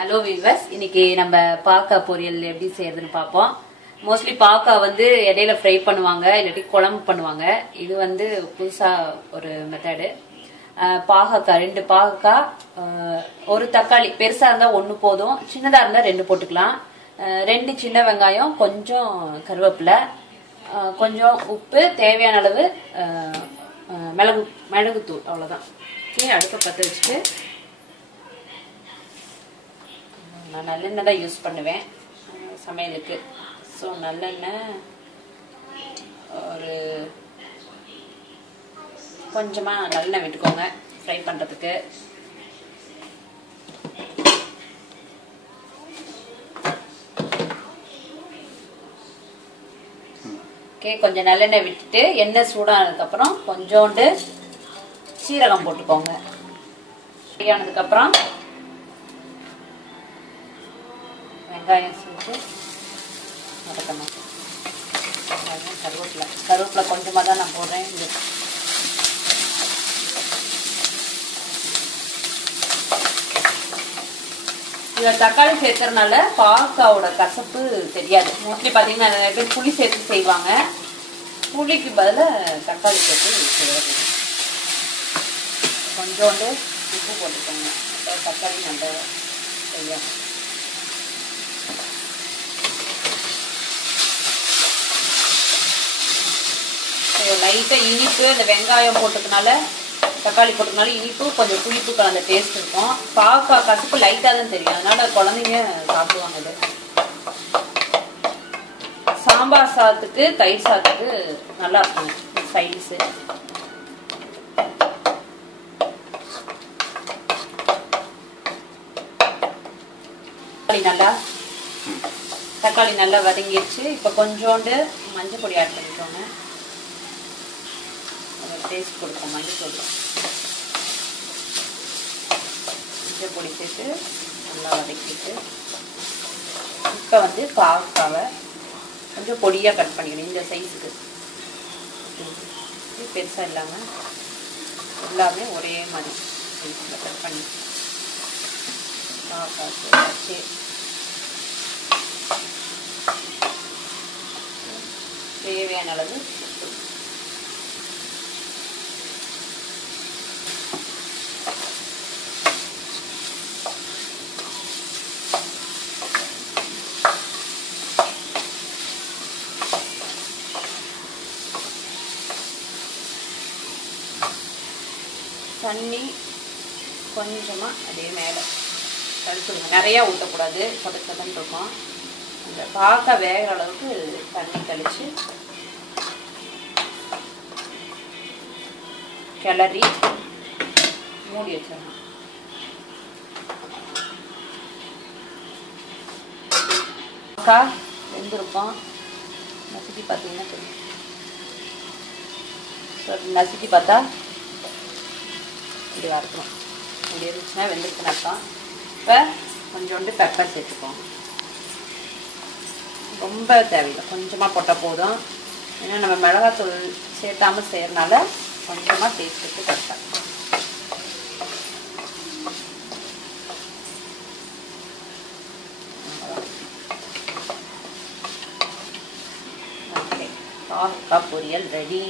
Hello viewers, இன்னைக்கு நம்ம பாவக்காய் பொரியல் எப்படி செய்யறதுன்னு பார்ப்போம். மோஸ்ட்லி பாவக்காய் வந்து இடையில ஃப்ரை பண்ணுவாங்க, இல்லாட்டி குழம்பு பண்ணுவாங்க. இது வந்து புதுசா ஒரு மெத்தடு. பாகக்காய் 2 பாகக்காய், ஒரு தக்காளி, பெருசா இருந்தா 1 போதும், சின்னதா இருந்தா 2 போட்டுக்கலாம். 2 சின்ன வெங்காயம், கொஞ்சம் கருவேப்பிலை, கொஞ்சம் உப்பு, தேவையான அளவு மிளகுத்தூள், அவ்வளவுதான். அடுப்பை பற்ற வச்சுட்டு நான் நல்லெண்ணெய் தான் யூஸ் பண்ணுவேன் சமையலுக்கு. ஸோ நல்லெண்ணெய் ஒரு கொஞ்சமாக நல்லெண்ணெய் விட்டுக்கோங்க ஃப்ரை பண்ணுறதுக்கு. ஓகே, கொஞ்சம் நல்லெண்ணெய் விட்டுட்டு எண்ணெய் சூடானதுக்கப்புறம் கொஞ்சோண்டு சீரகம் போட்டுக்கோங்க. சீரானதுக்கப்புறம் வெங்காயம் சேர்த்து வதக்கணும். கருவேப்பிலை கொஞ்சமாக தான் நான் போடுறேன். இதில் தக்காளி சேர்க்கறதுனால பாவக்காவோட கசப்பு தெரியாது. மோஸ்ட்லி பார்த்தீங்கன்னா நிறைய பேர் புளி சேர்த்து செய்வாங்க. புளிக்கு பதிலாக தக்காளி சேர்த்து செய்வாங்க. கொஞ்சோண்டு உப்பு போட்டுக்கோங்க, தக்காளி நல்லா செய்யணும். லைட்டாக இனிப்பு, அந்த வெங்காயம் போட்டதுனால, தக்காளி போட்டதுனால இனிப்பு, கொஞ்சம் புளிப்பு கலந்த டேஸ்ட் இருக்கும். பாவக்காய் கசப்பு லைட்டாக தான் தெரியும், அதனால குழந்தைங்க சாப்பிடுவாங்க. இது சாம்பார் சாதத்துக்கு, தயிர் சாதத்துக்கு நல்லா இருக்கும் ஸ்பைஸு. தக்காளி நல்லா வதங்கிடுச்சு. இப்போ கொஞ்சோண்டு மஞ்சள் பொடி ஆட் பண்ணிக்கோங்க, டேஸ்ட் கொடுக்கும். மஞ்சள் பொடி சேர்த்து நல்லா வதக்கிட்டு இப்போ வந்து பாவக்காவை கொஞ்சம் பொடியாக கட் பண்ணிக்கணும். இந்த சைஸுக்கு பெருசாக இல்லாமல் எல்லாமே ஒரே மாதிரி சைஸில் கட் பண்ணி பாவக்காய் தேவையான அளவு தண்ணி கொஞ்சமாக அதே மேலே தடுத்துடுங்க. நிறையா ஊற்றக்கூடாது, சொதன்னு இருக்கும். அந்த பாவக்காய் வேகிற அளவுக்கு தண்ணி தெளித்து கிளறி மூடி வச்சிடணும். பாவக்காய் வெந்திருக்கும். நசுக்கி பார்த்தீங்கன்னா தெரியும். நசுக்கி பார்த்தா இப்படி வறுக்கணும். இப்படி இருந்துச்சுன்னா வெந்திருக்குன்னு அர்த்தம். இப்போ கொஞ்சோண்டு பெப்பர் சேர்த்துப்போம். ரொம்ப தேவையில்லை, கொஞ்சமாக போட்டால் போதும். ஏன்னா நம்ம மிளகாத்தூள் சேர்த்தாமல் செய்யறதுனால கொஞ்சமாக டேஸ்ட்டுக்கு கரெக்டாக. ஓகே, பாவக்காய் பொரியல் ரெடி.